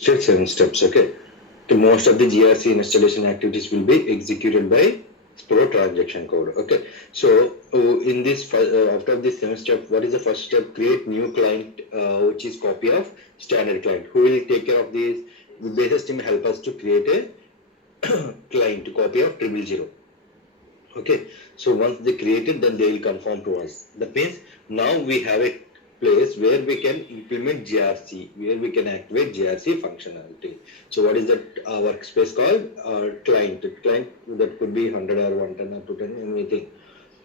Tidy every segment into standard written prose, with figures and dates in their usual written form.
Straight 7 steps. Okay. So most of the GRC installation activities will be executed by Pro transaction code. Okay. So in this after this 7 step, what is the first step? Create new client, which is copy of standard client. Who will take care of this? The basis team help us to create a client copy of 000. Okay, so once they create it, then they will confirm to us. That means now we have a place where we can implement GRC, where we can activate GRC functionality. So what is that workspace called? Client. Client that could be 100 or 110 or 210, anything.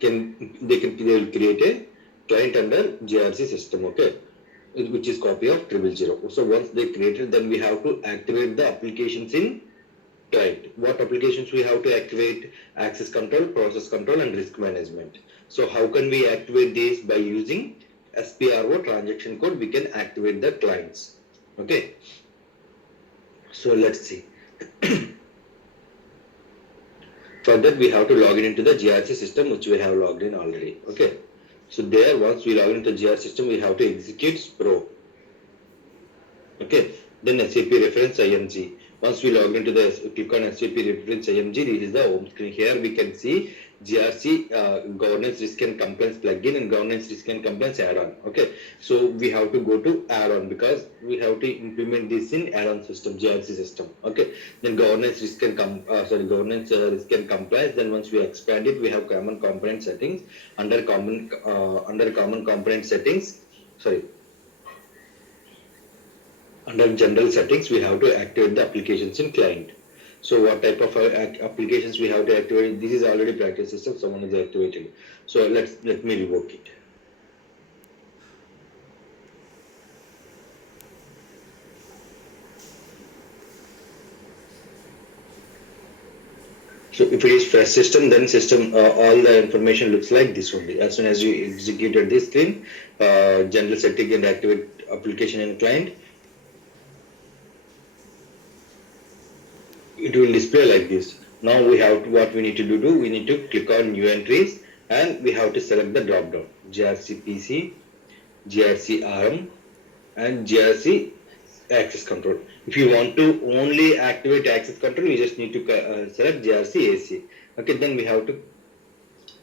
They will create a client under GRC system. Okay, which is copy of 000. So once they created, then we have to activate the applications in client. What applications we have to activate? Access control, process control, and risk management. So how can we activate these? By using SPRO transaction code, we can activate the clients. Okay. So let's see. For that, we have to log in into the GRC system, which we have logged in already. Okay. So there, once we log into the GRC system, we have to execute Pro. Okay. Then SAP reference IMG. Once we log into the click on SAP reference IMG, this is the home screen. Here we can see GRC governance risk and compliance plugin and governance risk and compliance add-on. Okay, so we have to go to add-on because we have to implement this in add-on system, GRC system. Okay, then governance risk and governance risk and compliance. Then once we expand it, we have common component settings. Under common component settings. Under general settings, we have to activate the applications in client. So what type of applications we have to activate? This is already practice system, someone is activated. So let me revoke it. So if it is fresh system, then system all the information looks like this only. As soon as you executed this thing, general setting and activate application in client, it will display like this. Now we have to, what we need to do, we need to click on new entries and we have to select the drop down GRC PC, GRC RM and GRC access control. If you want to only activate access control, you just need to select GRC AC. Okay, then we have to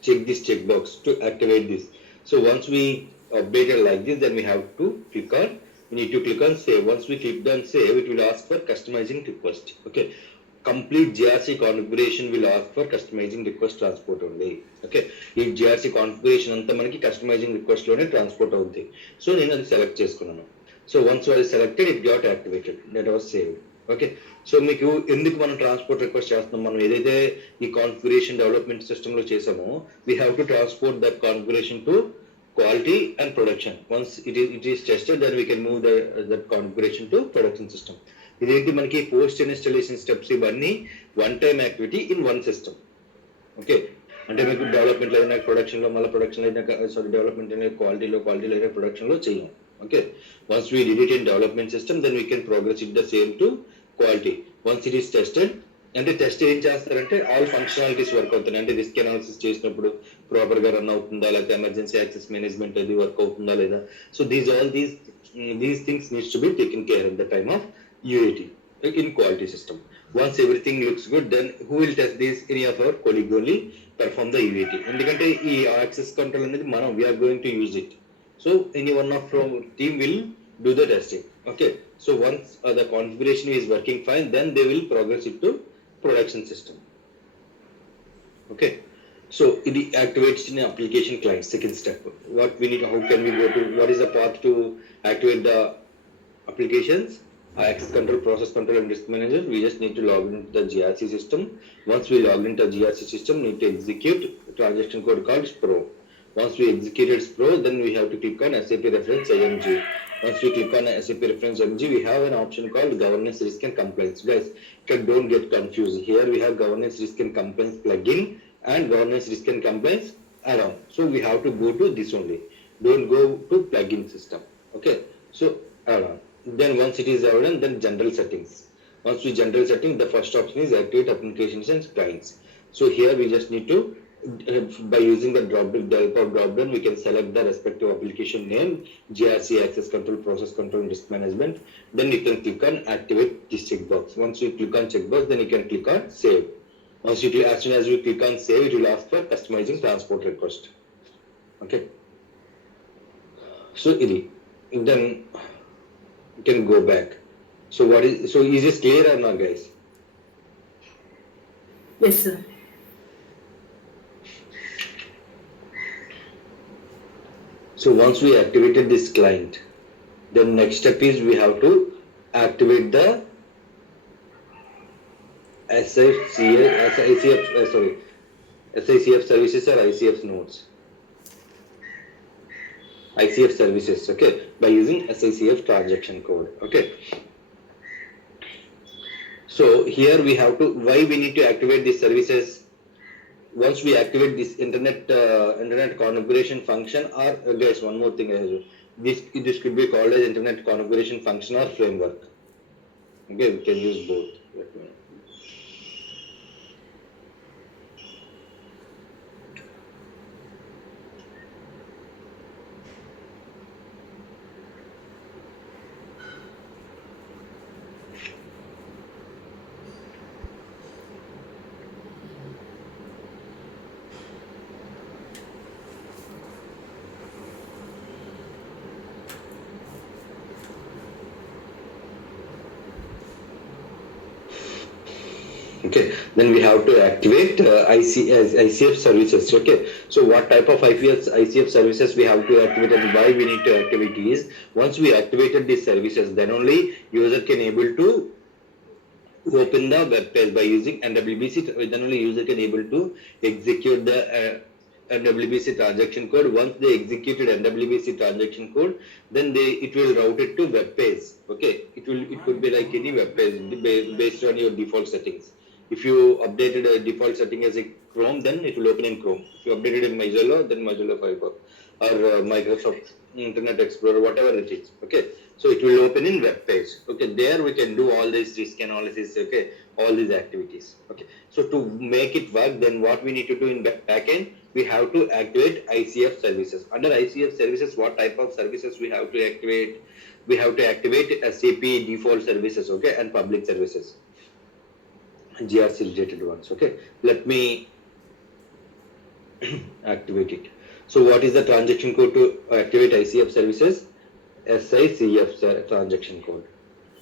check this checkbox to activate this. So once we update it like this, then we have to click on, we need to click on save. Once we click on save, it will ask for customizing request. Okay, complete GRC configuration will ask for customizing request transport only. Okay, ఈ GRC configuration అంతా మనకి customizing request లోనే transport అవుతుంది. So నేను అది select చేసుకున్నాను. So once it is selected, it got activated. That was saved. Okay, so మీకు ఎందుకు మనం ట్రాన్స్పోర్ట్ రిక్వెస్ట్ చేస్తున్నాం? మనం ఏదైతే ఈ కాన్ఫిగరేషన్ డెవలప్మెంట్ సిస్టంలో చేసామో, we have to transport that configuration to quality and production. Once it is tested, then we can move that configuration to production system. ఇదేంటి మనకి పోస్ట్ ఇన్స్టాలేషన్ స్టెప్స్ ఇవన్నీ one time activity in one system. Okay, అంటే మీకు development అయినా ప్రొడక్షన్లో, మళ్ళీ production అయినా development అయినా క్వాలిటీలో అయినా ప్రొడక్షన్లో చేయం. Okay, once we did it in development system, then we can progress it the same to quality. Once it is tested, అంటే టెస్ట్ ఏం చేస్తారంటే ఆల్ ఫంక్షనాలిటీస్ వర్క్ అవుతున్నాయి. అంటే రిస్క్ అనాలిసిస్ చేసినప్పుడు ప్రాపర్గా రన్ అవుతుందా, లేకపోతే ఎమర్జెన్సీ యాక్సెస్ మేనేజ్మెంట్ అది వర్క్ అవుతుందా లేదా. So these things needs to be taken care at the time of UAT, like in quality system. Once everything looks good, then who will test this? Any of our colleague only perform the UAT. ఎందుకంటే ఈ access control అనేది మనం we're going to use it. So any one of team will do the testing. Okay, so once the configuration is working fine, then they will progress it to production system. Okay, so it activates in application client. Second step, what we need, how can we go to, what is the path to activate the applications? Access control, process control and risk manager. We just need to log into the GRC system. Once we log into the GRC system, we need to execute a transaction code called Pro. Once we executed Pro, then we have to click on SAP reference IMG. Once we click on SAP reference IMG, we have an option called governance risk and compliance. Guys, don't get confused. Here we have governance risk and compliance plugin and governance risk and compliance add-on. So we have to go to this only. Don't go to plugin system. Okay, so add-on. Then once it is done, then general settings. Once we general setting, the first option is activate applications and clients. So here we just need to, by using the drop down, we can select the respective application name, GRC access control, process control, risk management. Then you can click on activate Once you click on checkbox, then you can click on save. Once you click, as soon as you click on save, it will ask for customizing transport request. Okay. So then you can go back. So is this clear or not, guys? Yes, sir. So once we activated this client, the next step is we have to activate the SICF services or ICF nodes. ICF services, okay, by using SICF transaction code, okay. So here we have to, why we need to activate these services? Once we activate this internet configuration function, or guys, one more thing, this could be called as internet configuration function or framework. Okay, we can use both. Okay, then we have to activate ICF services. Okay, so what type of ICF services we have to activate and why we need to activate is, once we activated these services, then only user can able to open the web page by using NWBC. Then only user can able to execute the NWBC transaction code. Once they executed NWBC transaction code, then it will route it to web page. Okay, it could be like any web page based on your default settings. If you updated a default setting as a Chrome, then it will open in Chrome. If you updated in Mozilla, then Mozilla Firefox or Microsoft Internet Explorer, whatever it is. Okay, so it will open in web page. Okay, there we can do all this risk analysis. Okay, all these activities. Okay, so to make it work, then what we need to do in backend, we have to activate ICF services. Under ICF services, what type of services we have to activate? We have to activate SAP default services. Okay, and public services, GRC related ones. Okay, let me activate it. So what is the transaction code to activate ICF services? SICF transaction code.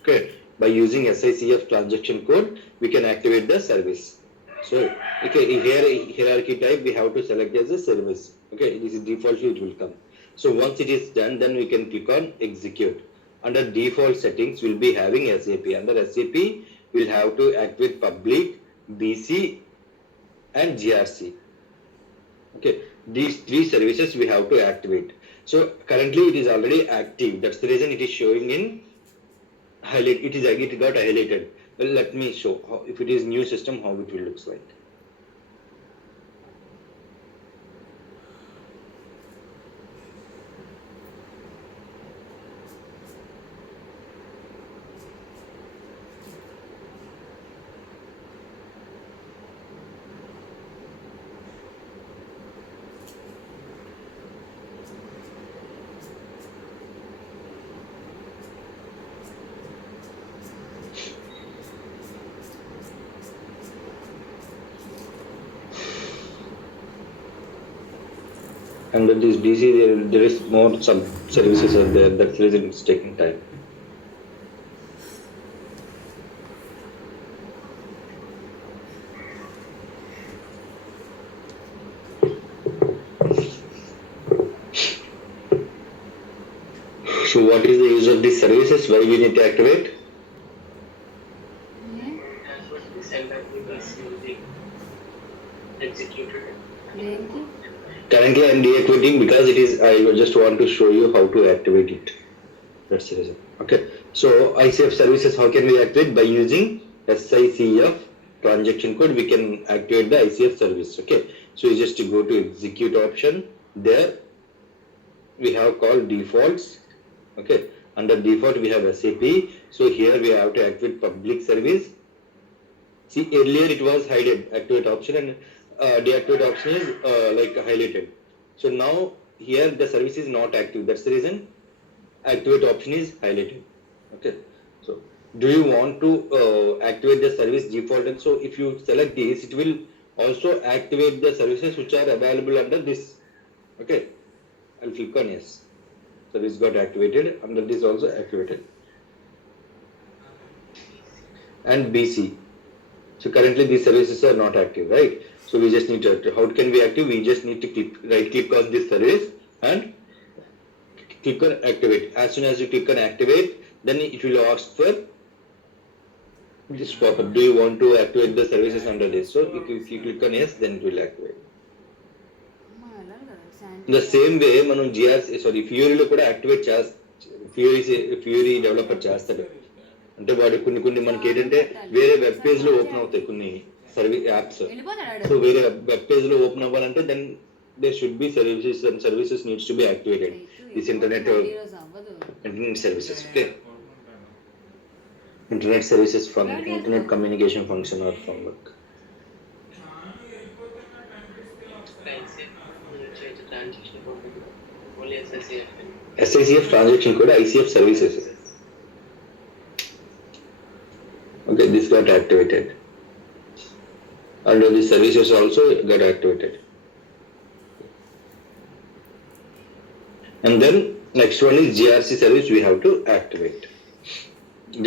Okay, by using SICF transaction code, we can activate the service. So, okay, here hierarchy type we have to select as a service. Okay, this is defaultly it will come. So once it is done, then we can click on execute. Under default settings, we'll be having SAP. Under SAP, we'll have to activate public, BC, and GRC. Okay, these three services we have to activate. So currently it is already active. That's the reason it is showing in highlight. It got highlighted. Well, let me show how, if it is new system, how it will looks like. And with this DC, there is more sub services are there. That's the reason it's taking time. So what is the use of these services? Why we need to activate? Currently I am deactivating because it is, I just want to show you how to activate it. That's the reason. Okay, so ICF services, how can we activate? By using SICF transaction code, we can activate the ICF service. Okay, so you just go to execute option. There we have called defaults. Okay, under default we have SAP. So here we have to activate public service. See, earlier it was hidden activate option, and deactivate option is like highlighted. So now here the service is not active. That's the reason activate option is highlighted. Okay, so Do you want to activate the service default? And so if you select this, it will also activate the services which are available under this. Okay, I'll click on yes. Service got activated. Under this also activated. And BC. So currently these services are not active, right? So we just need to, how can we active? We just need to right click on this service and click on activate. As soon as you click on activate, then it will ask for this pop-up. Do you want to activate the services under this? So if you click on yes, then it will activate. The same way మనం GRC ఫ్యూరీలో కూడా activate fury developer చేస్తాడు. అంటే వాడు కొన్ని మనకి ఏంటంటే వేరే web page లో ఓపెన్ అవుతాయి కొన్ని యాప్స్. సో వేరే వెబ్ పేజ్ లో ఓపెన్ అవ్వాలంటే then there should be services and services needs to be activated. This internet services, okay? Internet services from internet communication function or framework. SACF transaction code, ICF services. Okay, this got activated. Under the services also got activated. And then next one is GRC service we have to activate.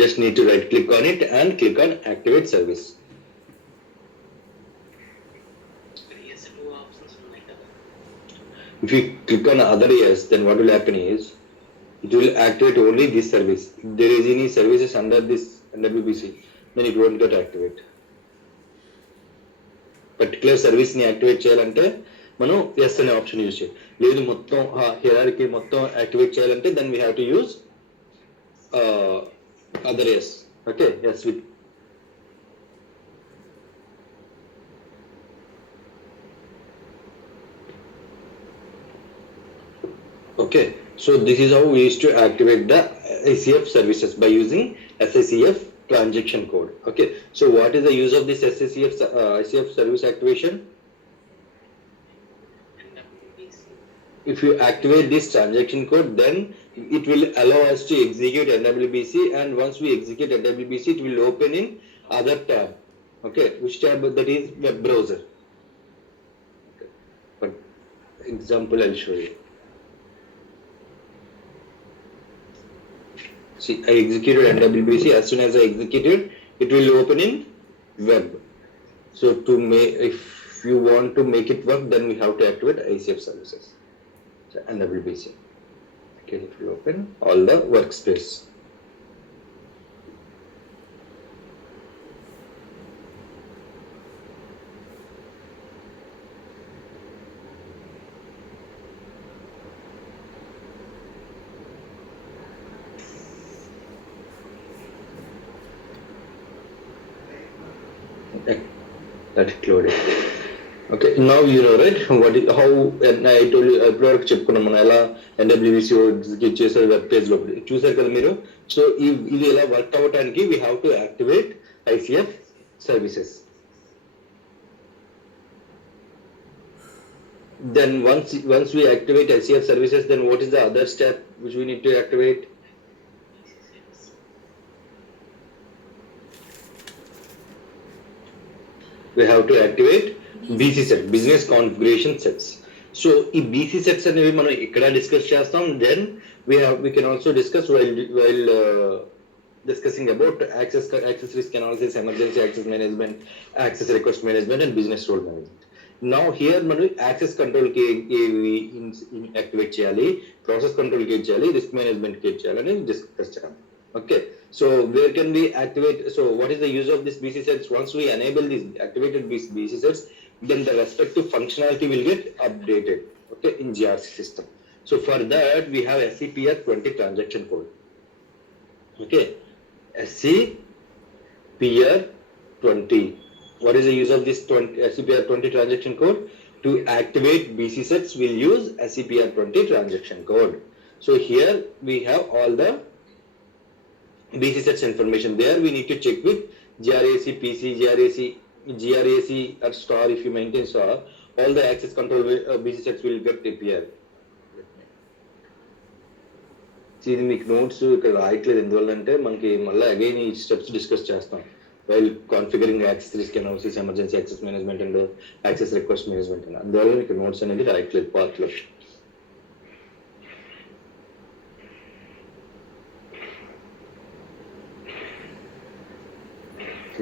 Just need to right click on it and click on activate service. If you click on other yes, then what will happen is it will activate only this service. If there is any services under this NWBC, then it won't get activate. Particular service ni activate cheyalante మనం S అనే option use చేయాలి. లేదు మొత్తం hierarchy మొత్తం activate చేయాలంటే then we have to use other S. Okay, S with okay. So this is how we used to activate the ICF services by using SACF transaction code. Okay, so what is the use of this SACF ICF service activation? If you activate this transaction code, then it will allow us to execute NWBC, and once we execute NWBC, it will open in other tab. Okay, which tab? That is web browser. Okay. But example I'll show you. See, I executed NWBC. As soon as I executed, it will open in web. So if you want to make it work, then we have to activate ICF services. NWBC. Okay, it will open all the workspace. That is loaded. Okay, now you know, right, what is how, and I told you ఎప్పటివరకు చెప్పుకున్నాం మనం ఎలా NWBC execute చేసే web page లో చూసారు కదా మీరు. So ఇది ఎలా వర్క్ అవ్వడానికి we have to activate ICF services. Then once we activate ICF services, then what is the other step which we need to activate? We have to activate BC set, business configuration sets. So ఈ BC sets అనేవి మనం ఇక్కడ discuss చేస్తాం. Then we can also discuss while discussing about access risk analysis, emergency access management, access request management, and business role management. Now here మనం access control కి activate చేయాలి, process control కి చేయాలి, risk management కి చేయాలని discuss చేయాలి. Okay, so where can we activate? So what is the use of this BC sets? Once we enable these activated BC sets, then the respective functionality will get updated, okay, in GRC system. So for that we have SCPR 20 transaction code. Okay, SCPR 20. What is the use of this SCPR 20 transaction code? To activate BC sets, we'll use SCPR 20 transaction code. So here we have all the BC sets information. There we need to check with GRAC, PC, GRAC or star. If you maintain star, all the access control BC sets will get appear. ఇది మీకు notes ఇక్కడ రాయట్లేదు, ఎందువల్లంటే మనకి మళ్ళీ again ఈ steps discuss చేస్తాం while configuring access risk analysis, emergency access management and access request management and అందువల్ల మీకు నోట్స్ అనేది రాయట్లేదు పార్ట్లో.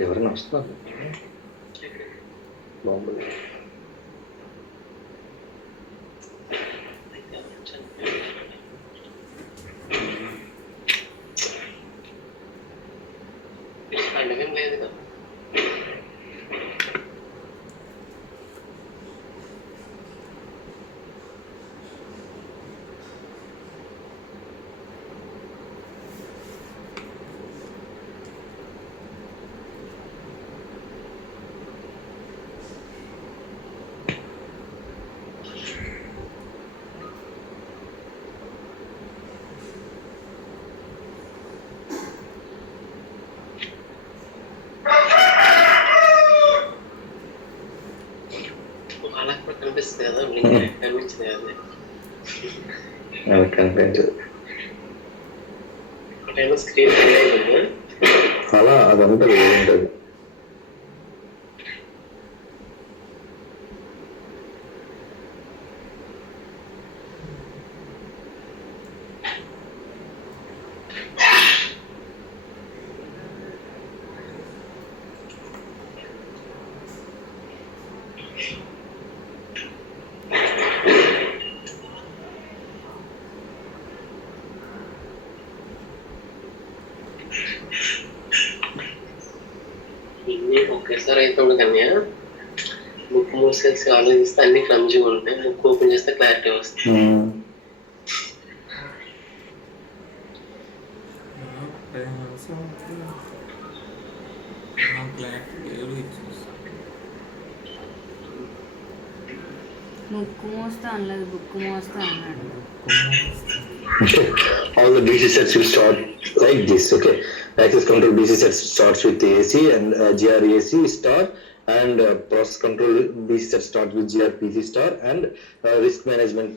ఎవరైనా వస్తున్నారు బాగుంది. అలా అదంతా ఉంటుంది. ఒకేసారి అయితే కన్యా బుక్ మూసేసి ఆలోచిస్తే అన్ని క్లమ్జీగా ఉంటాయి, బుక్ ఓపెన్ చేస్తే క్లారిటీ వస్తుంది. బుక్ మోస్తా అనలేదు, బుక్ మోస్తా అన్నాడు. All the BC sets will start like this. Okay, access control BC set starts with AC and GRAC star, and process control BC set starts with GRPC star, and risk management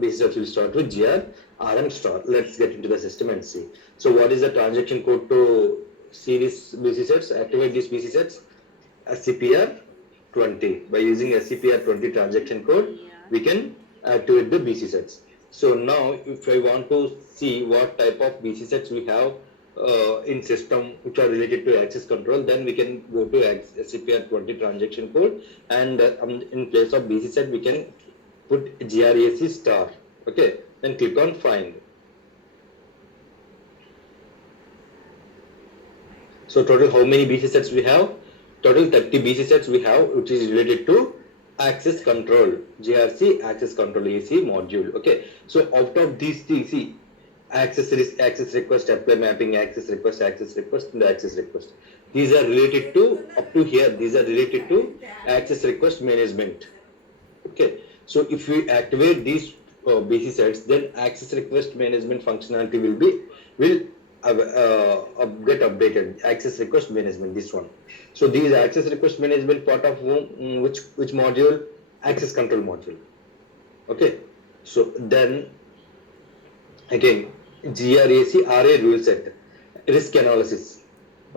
BC set will start with GRRM star. Let's get into the system and see. So what is the transaction code to see these BC sets? Activate these BC sets. SCPR 20. By using SCPR 20 transaction code, we can activate the BC sets. So now if I want to see what type of BC sets we have in system which are related to access control, then we can go to SCPR 20 transaction code, and in place of BC set we can put GRAC star. Okay, then click on find. So total how many BC sets we have? Total 30 BC sets we have which is related to access control, GRC access control AC module. Okay, so out of these things, see, access request, apply mapping, access request, and access request. These are related to, up to here, these are related to access request management. Okay, so if we activate these BC sets, then access request management functionality will get updated. Access request management, this one. So these access request management part of which module? Access control module. Okay, so then again GRAC RA rule set, risk analysis.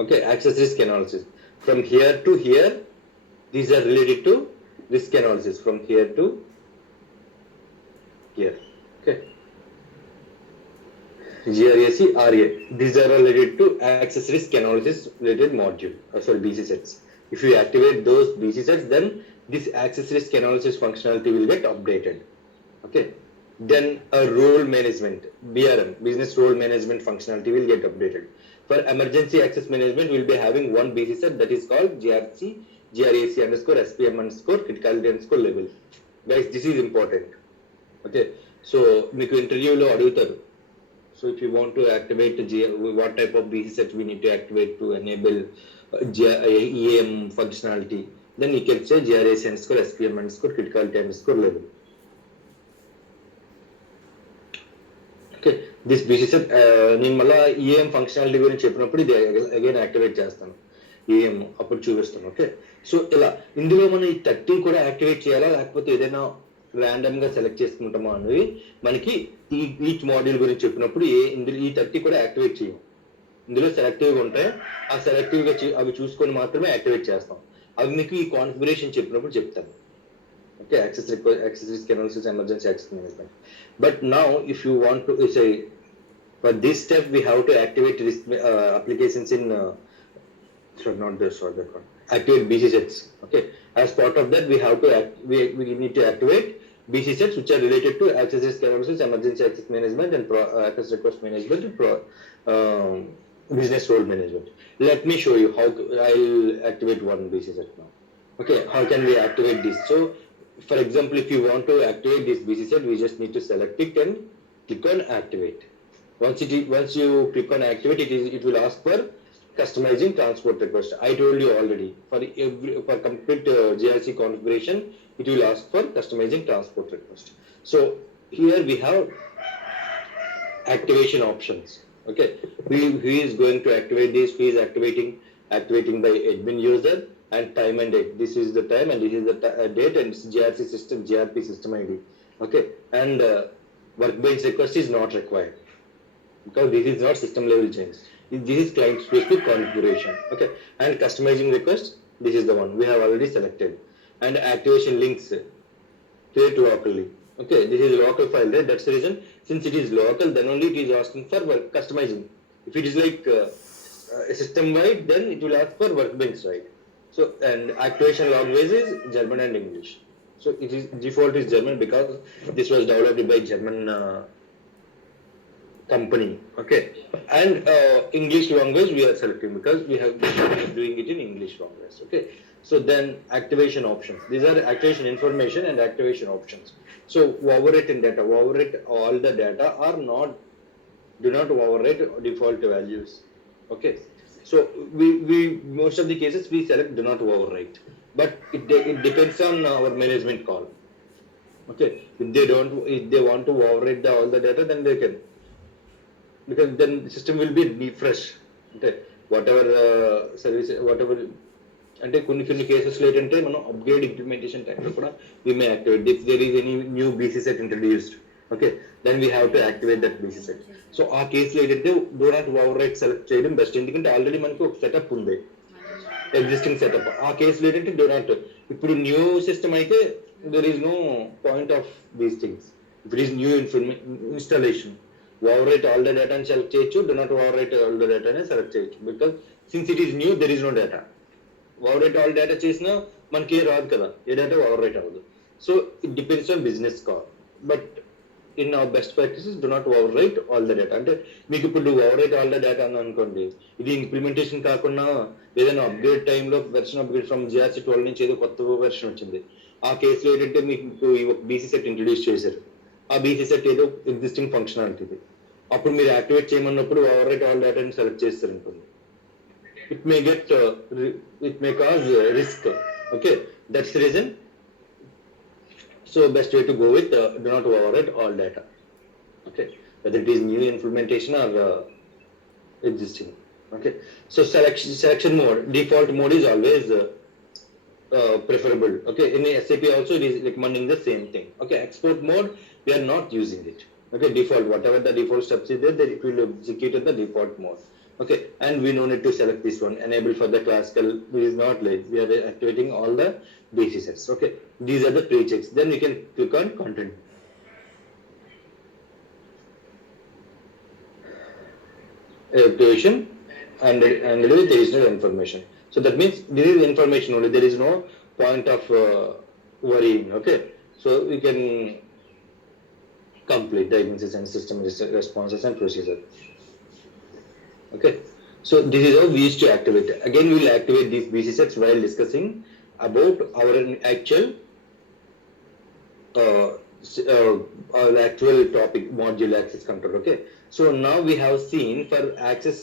Okay, access risk analysis. From here to here, these are related to risk analysis. From here to here. Okay, GRAC RA, these are related to access risk analysis related module, sorry, BC sets. If you activate those BC sets, then this access risk analysis functionality will get updated. Okay, then a role management, BRM, business role management functionality will get updated. For emergency access management, we will be having one BC set that is called GRC, GRAC underscore SPM underscore criticality underscore level. Guys, this is important. Okay, so మీకు ఇంటర్వ్యూలో అడుగుతారు. So if you want to activate what type of BC set we need to activate to enable EAM functionality, then you can say GRAC underscore SPM underscore criticality underscore level. Okay, this BC set నేను మళ్ళీ EAM functionality గురించి చెప్పినప్పుడు ఇది again activate చేస్తాను, EAM అప్పుడు చూపిస్తాను. Okay, so ఇలా ఇందులో మనం ఈ 30 కూడా యాక్టివేట్ చేయాలా, లేకపోతే ఏదైనా ర్యాండమ్ గా సెలెక్ట్ చేసుకుంటామో అనేవి మనకి ఈచ్ మాడ్యూల్ గురించి చెప్పినప్పుడు ఇందులో ఈ 30 కూడా యాక్టివేట్ చేయం. ఇందులో సెలెక్టివ్గా ఉంటాయి. ఆ సెలెక్టివ్గా అవి చూసుకొని మాత్రమే యాక్టివేట్ చేస్తాం. అవి మీకు ఈ కాన్ఫిగరేషన్ చెప్పినప్పుడు చెప్తాను. Okay, access risk analysis, emergency access management. But now if you want to say for this step we have to activate risk applications in activate BC sets. Okay, as part of that we have to we need to activate BC sets which are related to access risk analysis, emergency access management, and access request management, and business role management. Let me show you how I'll activate one BC set now. Okay, how can we activate this? So for example, if you want to activate this BC set, we just need to select it and click on activate. Once you click on activate, it will ask for customizing transport request. I told you already, for complete GRC configuration, it will ask for customizing transport request. So here we have activation options. Okay, who is going to activate this? Who is activating by admin user, and time and date. This is the time and this is the date, and GRC system, GRP system ID. Okay, and workbench request is not required because this is not system level change. This is client specific configuration. Okay, and customizing request, this is the one we have already selected, and activation links create locally. Okay, this is local file, right? That's the reason, since it is local, then only it is asking for customizing. If it is like system wide, then it will ask for workbench, right? So, and activation language is German and English. So it is default is German because this was developed by German company. Okay, and English language we are selecting because we are doing it in English language. Okay, so then activation options. These are activation information and activation options. So overwrite in data, overwrite all the data or not. Do not overwrite default values. Okay, so we most of the cases we select do not overwrite, but it depends on our management call. Okay, if they want to overwrite all the data, then they can, because then the system will be refresh. Okay, whatever service, whatever, అంటే కొన్ని కేసెస్లో ఏంటంటే మనం upgrade implementation టైంలో కూడా we may activate if there is any new BC set introduced. Okay, then we have to activate that BC set. So ఆ కేసులో ఏంటంటే డో నాట్ ఓవర్రైట్ సెలెక్ట్ చేయడం బెస్ట్, ఎందుకంటే ఆల్రెడీ మనకి ఒక సెటప్ ఉంది, ఎగ్జిస్టింగ్ సెటప్. ఆ కేసులో ఏంటంటే డో నాట్. ఇప్పుడు న్యూ సిస్టమ్ అయితే there is no point of these things. It is new installation, overwrite all the data and select చేయొచ్చు, do not overwrite all the data and select చేయొచ్చు, because since it is new there is no data. Overwrite all data చేసినా మనకి ఏం రాదు కదా, ఏ data overwrite అవ్వదు. So it depends on business call, but in our best practices do not overwrite all the data. అంటే మీకు ఇప్పుడు overwrite all the data అని అనుకోండి, ఇది ఇంప్లిమెంటేషన్ కాకుండా ఏదైనా అప్గ్రేడ్ టైంలో వెర్షన్ అప్గ్రేడ్ ఫ్రమ్ GRC 12 నుంచి ఏదో కొత్త వెర్షన్ వచ్చింది, ఆ కేసులో ఏంటంటే మీకు ఈ BC సెట్ ఇంట్రడ్యూస్ చేశారు, ఆ BC సెట్ ఏదో ఎగ్జిస్టింగ్ ఫంక్షనాలిటీ, అప్పుడు మీరు యాక్టివేట్ చేయమన్నప్పుడు ఓవర్రైట్ ఆల్ డేటా ని సెలెక్ట్ చేస్తారు అనుకోండి, it may cause risk. Okay, that's the reason. So best way to go with do not overwrite all data. Okay, whether it is new implementation or existing. Okay, so selection mode, default mode is always preferable. Okay, in SAP also it is recommending the same thing. Okay, export mode we are not using it. Okay, default, whatever the default steps is there, it will execute in the default mode. Okay, and we no need to select this one, enable for the classical, we is not like we are activating all the BC sets. Okay, these are the pre-checks. Then we can click on content. Activation and with additional information. So that means this is information only, there is no point of worrying. Okay, so we can complete diagnosis and system responses and procedure. Okay, so this is how we used to activate. Again, we will activate these BC sets while discussing about our actual our actual topic, module access control. Okay, so now we have seen for access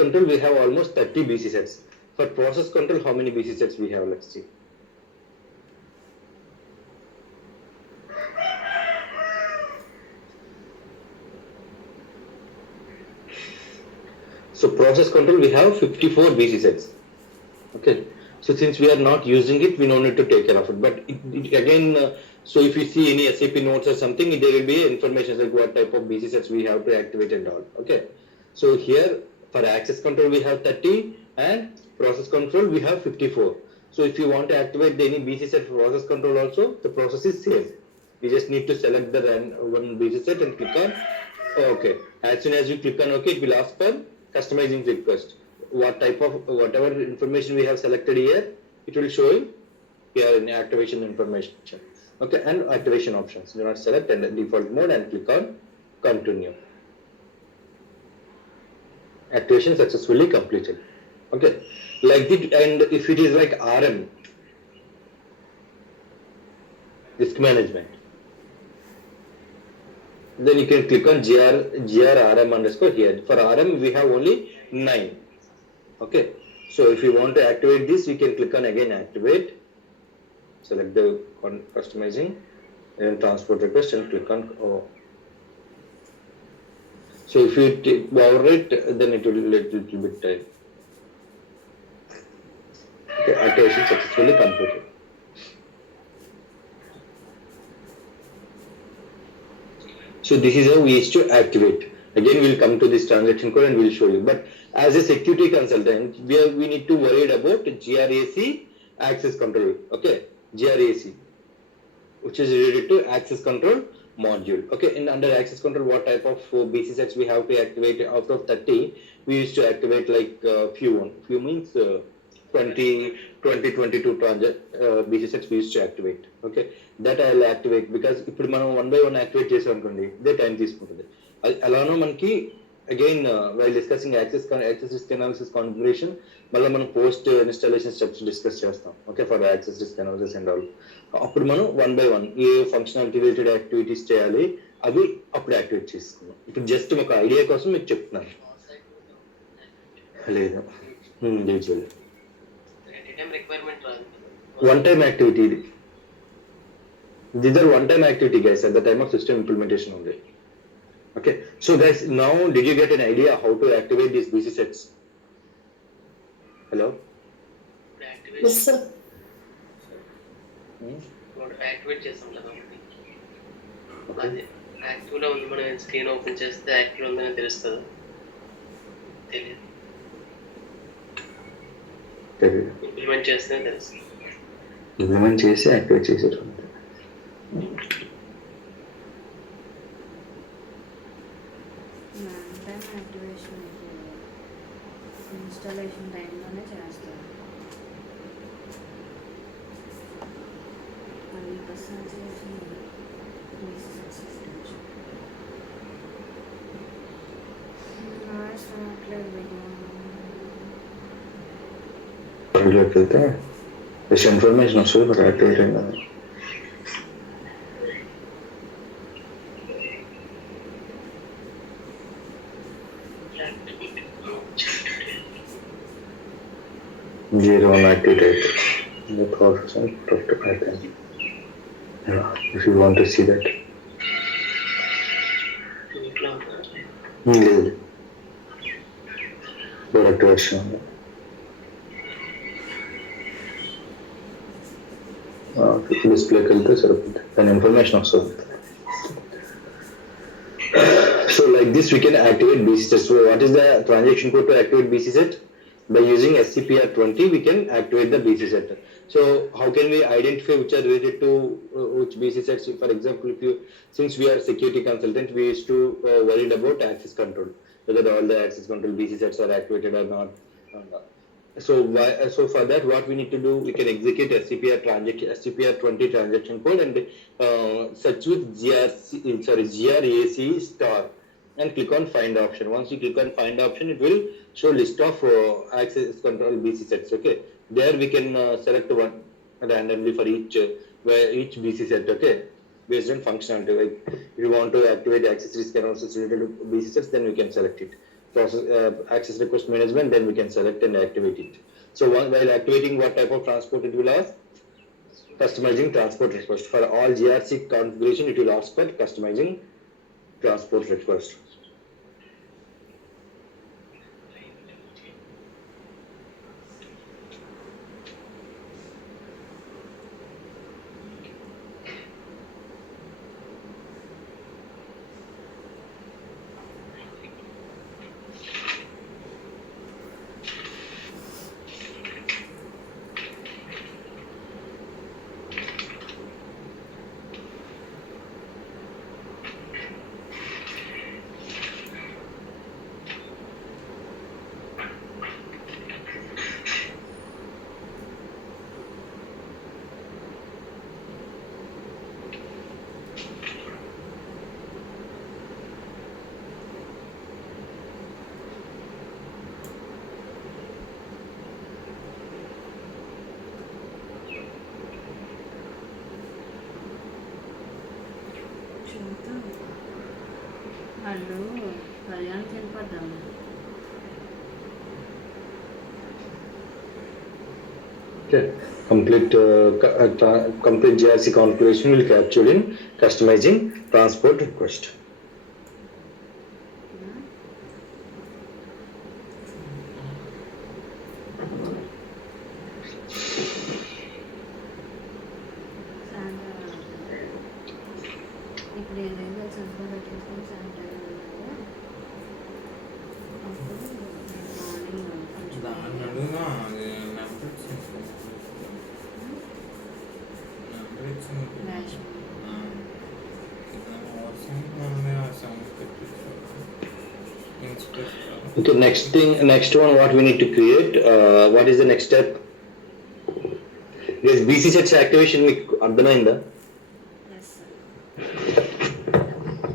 control we have almost 30 BC sets. For process control, how many BC sets we have? Let's see. So process control we have 54 BC sets. Okay, So since we are not using it, we don't need to take care of it. But again, so if you see any SAP notes or something, there will be information like what type of BC sets we have to activate and all. Okay. So here for access control we have 30 and process control we have 54. So if you want to activate any BC set for process control also, the process is same. You just need to select the one BC set and click on OK. As soon as you click on OK, it will ask for customizing request. What type of whatever information we have selected here, it will show you here in activation information. Okay, and activation options. Do not select and default mode and click on continue. Activation successfully completed. Okay, like it, and if it is like RM, risk management, then you can click on grrm underscore here. For RM, we have only 9. Okay, so if you want to activate this, you can click on again activate, select the customizing and transport request and click on so if you power it, then it will let little bit time. Okay, activation successfully completed. So this is how we used to activate. Again, we'll come to this transaction code and we'll show you. But as a security consultant, we need to worry about GRAC access control. Okay, GRAC, which is related to access control module. Okay, in under access control, what type of BC sets we have to activate? Out of 30, we used to activate like few means 20, 22 BC sets we used to activate. Okay, that I'll activate because ఇప్పుడు మనం one by one activate చేసాం అనుకోండి ఇదే time తీసుకుంటుంది అలానో మనకి again while discussing access risk analysis configuration మళ్ళీ మనం post installation steps discuss చేస్తాం okay for access risk analysis and all అప్పుడు మనం one by one A functionality related activities చేయాలి అవి అప్పుడు యాక్టివేట్ చేసుకున్నాం ఇప్పుడు జస్ట్ ఒక ఐడియా కోసం మీకు చెప్తున్నాను లేదు లేదు one time activity. These are one time activity guys at the time of system implementation only. Okay, so guys, now did you get an idea how to activate these BC sets? Hello? Yes, sir. Activate చేస్తాం కదా అది యాక్టివ్లో ఉంది మనం screen open చేస్తే active ఉందని తెలుస్తుంది తెలియదు implement చేస్తే తెలుస్తుంది ఇంప్లిమెంట్ చేసి యాక్టివేట్ చేసేటప్పుడు యాక్టివేషన్ ఇన్స్టాలేషన్ టైంలోనే చేస్తారు 100% వెళ్తే జస్ట్ ఇన్ఫర్మేషన్ వస్తుంది బట్ యాక్టివేట్ అయిందా zero activate the process and put to pattern. Yeah, if you want to see that. లేదు ప్రొడక్ట్ వర్షన్ డిస్ప్లేకి వెళ్తే సరిపోతుంది దాని ఇన్ఫర్మేషన్ వస్తుంది so like this we can activate BC set. So what is the transaction code to activate BC set? By using SCPR20 we can activate the BC set. So how can we identify which are related to which BC sets? For example, since we are security consultant, we used to worried about access control, whether all the access control BC sets are activated or not. So for that, what we need to do, we can execute SCPR20 transaction code and search with GRAC star and click on find option. Once you click on find option, it will show list of access control BC sets. Okay, there we can select one randomly for each BC set. Okay, based on functionality. Like if you want to activate access risk analysis related to BC sets, then we can select it. Process access request management, then we can select and activate it. So while activating, what type of transport it will ask? Customizing transport request. For all GRC configuration, it will ask for customizing transport request. వాళ్ళు కళ్యాణ్కి వెళ్ళిపోద్దాం. Okay. Complete GRC configuration will captured in customizing transport request. ఇప్పుడు ఏదైనా సరిగ్గా పెట్టేసుకొని sanitiser Okay, next one, what we need to create, what is the next step? This BC sets activation మీకు అర్థమైందా?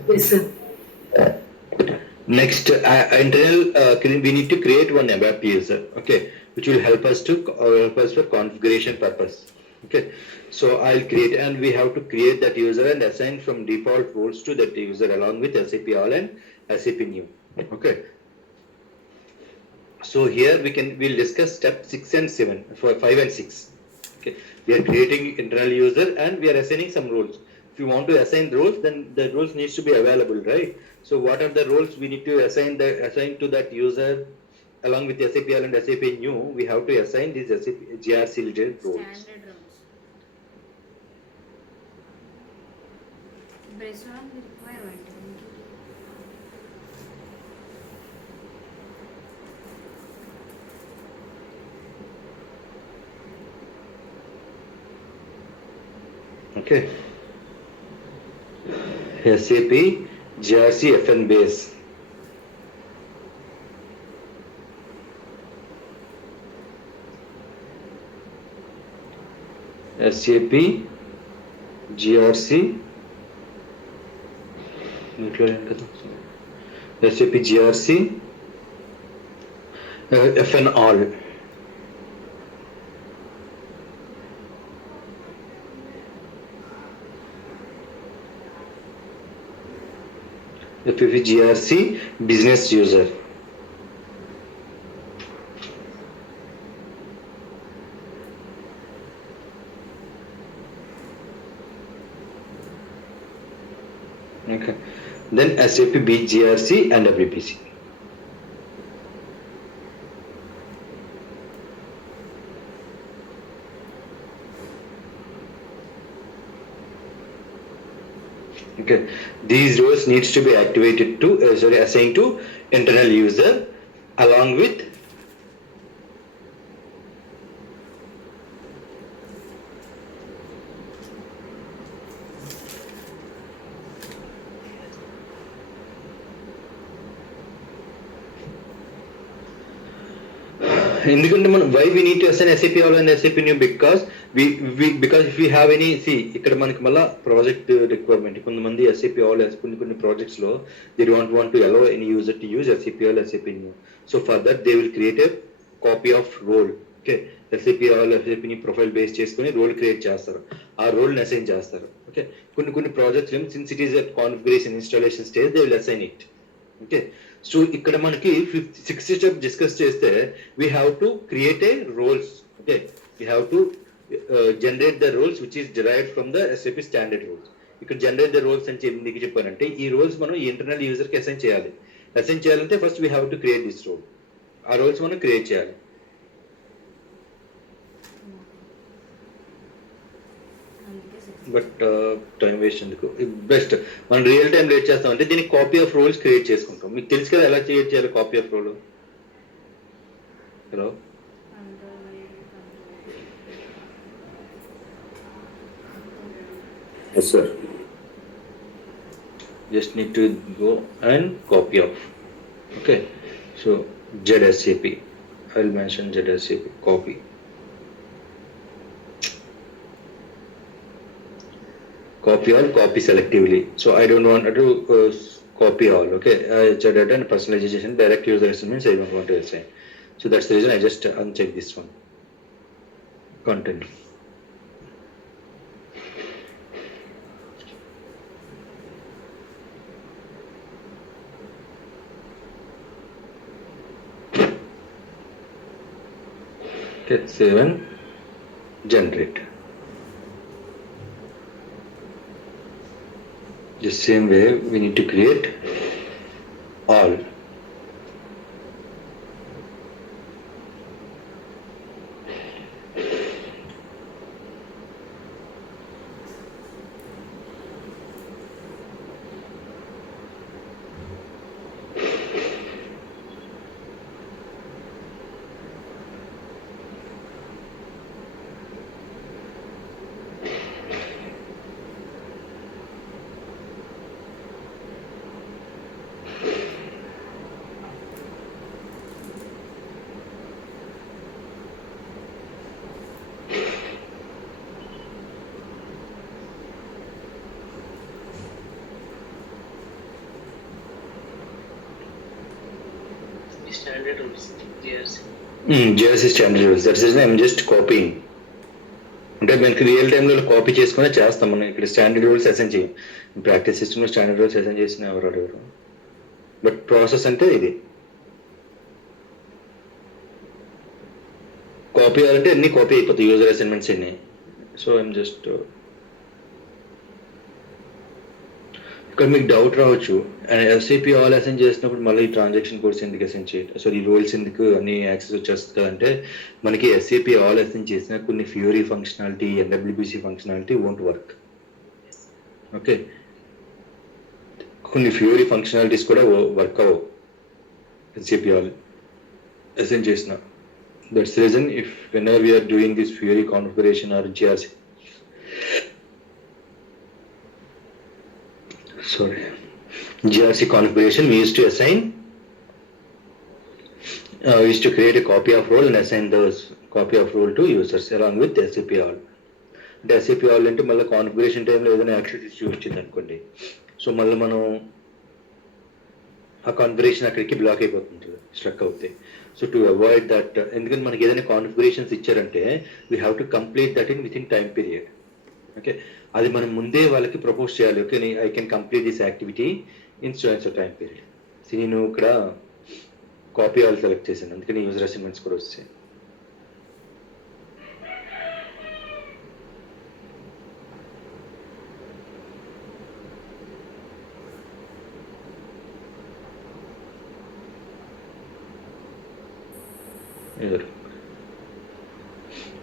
Yes, sir. Next, internal, we need to create one ABAP user, okay, which will help us for configuration purpose. Okay, so I'll create, and we have to create that user and assign from default roles to that user along with SAP all and SAP new. Okay, so here we'll discuss step 6 and 7 for 5 and 6. Okay, we are creating internal user and we are assigning some roles. If you want to assign roles, then the roles needs to be available, right? So what are the roles we need to assign to that user along with SAP all and SAP new? We have to assign these SAP GRC related roles. Standard rooms. Based on the requirement. Okay, SAP GRC FN base. SAP GRC SAP GRC FN all. SAP GRC business user. Okay, then SAP BGRC and WPC. Okay, these roles needs to be activated to assigned to internal user along with ఎందుకంటే మనం why we need to assign SAP all and SAP new, because because if we have any, see ఇక్కడ మనకి మళ్ళా project requirement, కొంతమంది SAP all కొన్ని projects లో they don't want to allow any user to use SAP all SAP new, so for that they will create a copy of role. Okay, SAP all SAP new profile base చేసుకొని role create చేస్తారు, ఆ role ని assign చేస్తారు. Okay, కొన్ని projects since it is at configuration installation stage they will assign it. Okay, so ఇక్కడ మనకి 6th step discuss చేస్తే we have to create a roles. Okay, we have to generate the roles which is derived from the SAP standard roles. ఇక్కడ generate the roles అని ఎందుకు చెప్పానంటే, ఈ roles మనం ఈ ఇంటర్నల్ యూజర్ కి అసైన్ చేయాలి. అసైన్ చేయాలంటే first we have to create this role, ఆ రోల్స్ మనం క్రియేట్ చేయాలి. బట్ టైం వేస్ట్ ఎందుకు, బెస్ట్ మనం రియల్ టైం లేట్ చేస్తామంటే దీనికి కాపీ ఆఫ్ రోల్స్ క్రియేట్ చేసుకుంటాం. మీకు తెలుసు కదా ఎలా క్రియేట్ చేయాలి copy of role. Hello, Yes, sir. just need to go and copy off. Okay, so ZSAP, I'll mention ZSAP copy. Copy all, copy selectively. So I don't want to copy all. Okay, data and personalization, direct user means I don't want to assign. So that's the reason I just uncheck this one. Content. Okay, save and generate. The same way we need to create all. Standard rules GRC JSC standard rules. That is I'm just copying. అంటే మనకి real టైంలో copy చేసుకునే చేస్తాం. మనం ఇక్కడ standard rules assign చేయం. Practice సిస్టంలో standard rules assign చేసిన ఎవరు బట్ ప్రాసెస్ అంటే ఇది. కాపీ అవ్వాలంటే అన్ని కాపీ అయిపోతాయి యూజర్ అసైన్మెంట్స్ అన్ని. సో ఐమ్ జస్ట్ ఇక్కడ మీకు డౌట్ రావచ్చు, అండ్ SAP ఆల్ అసైన్ చేసినప్పుడు మళ్ళీ ఈ ట్రాన్సాక్షన్ కోడ్స్ ఎందుకు అసైన్ చేయాలి, సో ఈ రోల్స్ ఎందుకు అన్ని యాక్సెస్ వచ్చేస్తుంది కదంటే మనకి SAP ఆల్ అసైన్ చేసిన కొన్ని fury functionality, NWBC functionality won't work. Okay, కొన్ని ఫ్యూరీ ఫంక్షనాలిటీస్ కూడా వర్క్ అవ్వవు SAP ఆల్ అసైన్ చేసిన. That's reason if whenever we are doing this Fury configuration or GRC configuration, we used to assign, we used to create a copy of role and assign those copy of role to users along with SAP all. అంటే SAP all అంటే మళ్ళీ configuration టైంలో ఏదైనా activities చూపించింది అనుకోండి, so మళ్ళీ మనం ఆ కాన్ఫిగరేషన్ అక్కడికి బ్లాక్ అయిపోతుంది, స్ట్రక్ అవుతాయి. సో టు అవాయిడ్ దట్, ఎందుకంటే మనకి ఏదైనా కాన్ఫిగరేషన్స్ ఇచ్చారంటే we have to complete that in with in time period. Okay, అది మనం ముందే వాళ్ళకి ప్రపోజ్ చేయాలి. Okay, I can complete this activity in so and so time period. So నేను ఇక్కడ కాపీ ఆల్ సెలెక్ట్ చేశాను, అందుకని యూజర్ అసైన్మెంట్స్ కూడా వస్తాయి.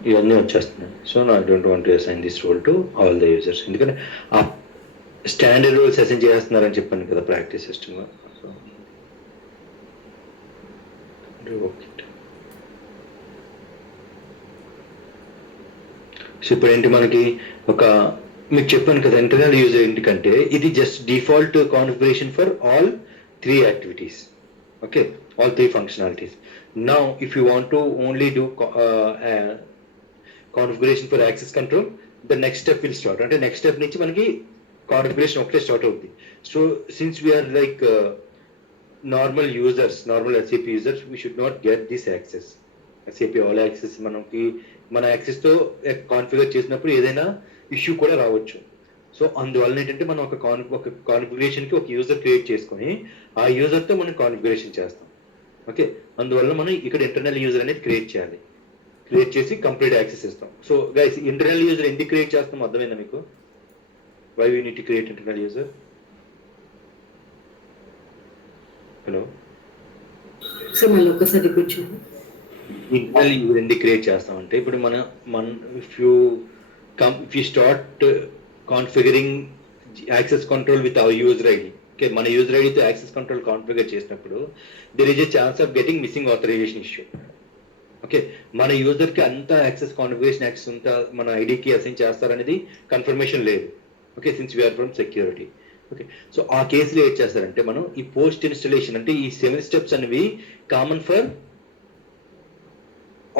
ఇవన్నీ వచ్చేస్తున్నాయి. So I don't want to assign this role to all the users, ఎందుకంటే ఆ స్టాండర్డ్ రోల్స్ అసైన్ చేస్తున్నారని చెప్పాను కదా ప్రాక్టీస్ సిస్టమ్. సో ఇప్పుడు ఏంటి మనకి ఒక మీకు చెప్పాను కదా ఇంటర్నల్ యూజర్ ఎందుకంటే ఇది just default configuration for all 3 activities. Okay, all 3 functionalities. Now if you want to only do configuration for access control, the next step will start. అంటే నెక్స్ట్ స్టెప్ నుంచి మనకి కాన్ఫిగరేషన్ ఒకటే స్టార్ట్ అవుతుంది. So since we're like normal users, normal SAP users, we should not get this access. SAP all access మనకి మన యాక్సెస్తో configure చేసినప్పుడు ఏదైనా issue కూడా రావచ్చు. సో అందువల్ల ఏంటంటే మనం ఒక కాన్ఫిగరేషన్కి ఒక యూజర్ క్రియేట్ చేసుకొని ఆ యూజర్తో మనం కాన్ఫిగరేషన్ చేస్తాం. ఓకే, అందువల్ల మనం ఇక్కడ ఇంటర్నల్ యూజర్ అనేది క్రియేట్ చేయాలి. క్రియేట్ చేసి కంప్లీట్ యాక్సెస్ ఇస్తాం. సో గైస్, ఇంటర్నల్ యూజర్ ఎందుకు క్రియేట్ చేస్తాం అర్థమైందా మీకు? Why we need to create internal user? Hello sir మళ్ళీ ఒకసారి కూర్చోండి. ఇంటర్నల్ యూజర్ ఎందుకు క్రియేట్ చేస్తామంటే ఇప్పుడు మన if you start configuring access control with our user ID. Okay, మన యూజర్ ఐడితో యాక్సెస్ కంట్రోల్ కాన్ఫిగర్ చేసినప్పుడు there is a chance of getting missing authorization issue. Okay, మన యూజర్కి అంతా యాక్సెస్ కాన్ఫిగరేషన్ యాక్సెస్ అంతా మన ఐడికి అసైన్ చేస్తారనేది కన్ఫర్మేషన్ లేదు. Okay, since we're from security. Okay, so ఆ కేసులో ఏం చేస్తారంటే మనం ఈ పోస్ట్ ఇన్స్టలేషన్ అంటే ఈ 7 స్టెప్స్ అనేవి common for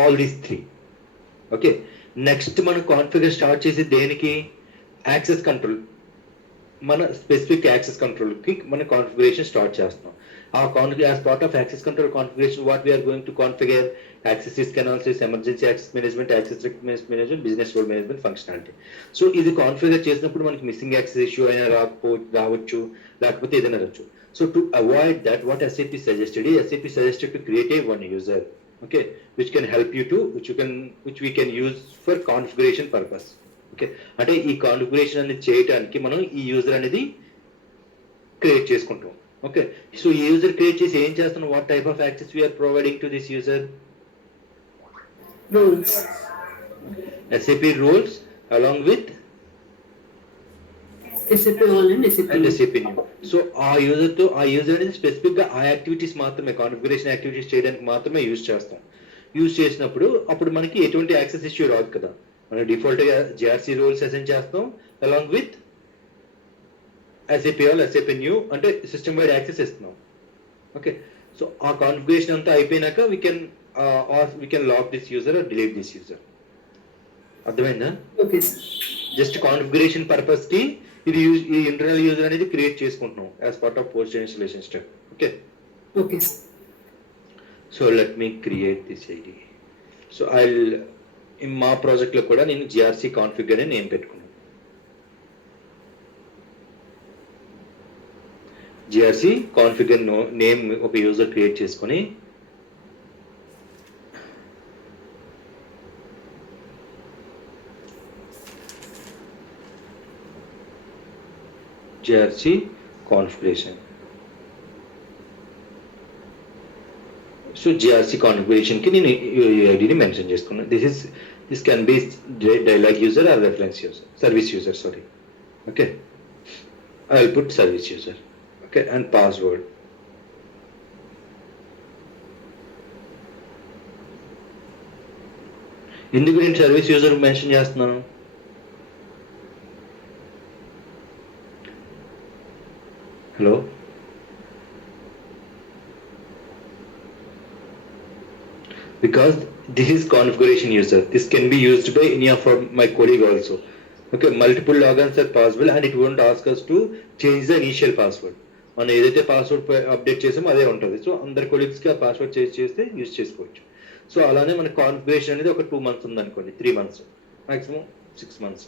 all these 3. Okay, next మనం కాన్ఫిగర్ స్టార్ట్ చేసి దేనికి? యాక్సెస్ కంట్రోల్, మన స్పెసిఫిక్ యాక్సెస్ కంట్రోల్కి మన కాన్ఫిగరేషన్ స్టార్ట్ చేస్తాం. ఆ as part of access control configuration what we're going to configure access risk analysis, emergency access management, access risk management, business role management functionality. So ఇది configure చేసినప్పుడు మనకి missing access issue అయినా రావచ్చు, లేకపోతే ఏదైనా రావచ్చు. So to avoid that what SAP suggested to create a one user. okay, which we can use for configuration purpose. Okay, అంటే ఈ కాన్ఫిగరేషన్ అనేది చేయడానికి మనం ఈ యూజర్ అనేది క్రియేట్ చేసుకుంటాం. ఓకే, సో ఈ యూజర్ క్రియేట్ చేసి ఏం చేస్తున్నాం, what type of access we're providing to this user? Roles. SAP roles along with SAP all and SAP. and SAP new. So ఆ యూజర్ అనేది స్పెసిఫిక్ గా ఆ యాక్టివిటీస్ మాత్రమే, కాన్ఫిగరేషన్ యాక్టివిటీస్ చేయడానికి మాత్రమే యూజ్ చేస్తాం. యూజ్ చేసినప్పుడు అప్పుడు మనకి ఎటువంటి యాక్సెస్ ఇష్యూ రాదు కదా. మనం డిఫాల్ట్ గా JRC రోల్స్ అసైన్ చేస్తాం along with SAP all SAP new అంటే సిస్టమ్ వైడ్ యాక్సెస్ ఇస్తున్నాం. ఓకే, సో ఆ కాన్ఫిగరేషన్ అంతా అయిపోయినాక we can lock this user or delete this user. అర్థమైందా? Okay, sir. Just configuration purpose కి ఇది ఈ ఇంటర్నల్ యూజర్ అనేది క్రియేట్ చేసుకుంటున్నాం as part of post installation step. Okay, Okay, sir. So let me create this ID. So మా project లో కూడా నేను GRC కాన్ఫిగర్ అని నేమ్ పెట్టుకున్నాను. GRC కాన్ఫిగర్ నేమ్ ఒక యూజర్ క్రియేట్ చేసుకొని GRC configuration. So GRC configuration కి నేను ఐడిని మెన్షన్ చేసుకున్నాను. This can be dialogue user are reference user, service user, sorry. Okay, I will put service user. Okay, and password. ఎందుకు నేను service user mention చేస్తున్నాను? Hello? Because this is configuration user. This can be used by any of my colleague also. Okay, multiple logins are possible and it won't ask us to change the initial password. మనం ఏదైతే password update చేసామో అదే ఉంటుంది. So అందరి కొలీగ్స్కి ఆ password change చేస్తే use చేసుకోవచ్చు. So అలానే మన కాన్ఫిగరేషన్ అనేది ఒక 2 months ఉందనుకోండి, 3 months, మాక్సిమం 6 months.